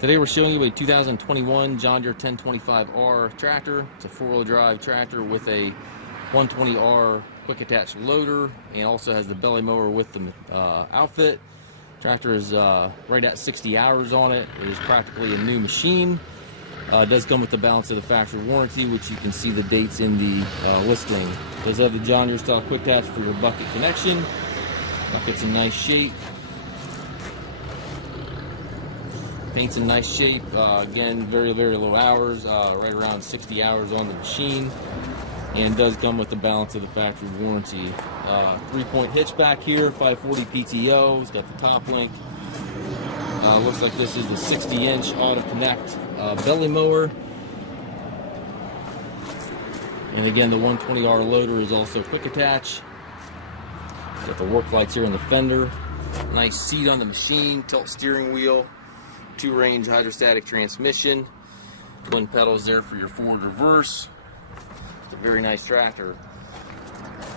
Today we're showing you a 2021 John Deere 1025R tractor. It's a four-wheel drive tractor with a 120R quick attach loader, and also has the belly mower with the outfit. Tractor is right at 60 hours on it. It is practically a new machine. It does come with the balance of the factory warranty, which you can see the dates in the listing. It does have the John Deere style quick attach for your bucket connection. Bucket's in nice shape. Paint's in nice shape. Again, very low hours, right around 60 hours on the machine, and does come with the balance of the factory warranty. 3-point hitch back here, 540 PTO. It's got the top link. Looks like this is the 60-inch AutoConnect belly mower. And again, the 120R loader is also quick attach. Got the work lights here in the fender. Nice seat on the machine, tilt steering wheel. 2-range hydrostatic transmission, twin pedals there for your forward reverse. It's a very nice tractor.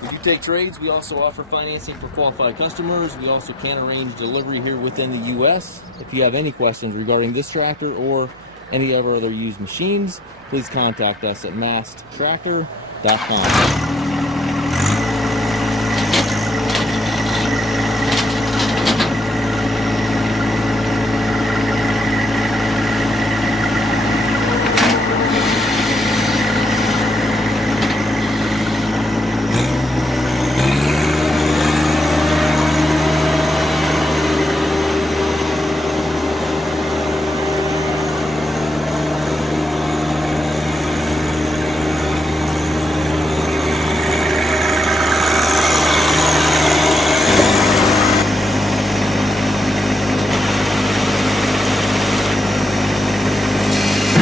We do take trades. We also offer financing for qualified customers. We also can arrange delivery here within the U.S. If you have any questions regarding this tractor or any of our other used machines, please contact us at maskedtractor.com.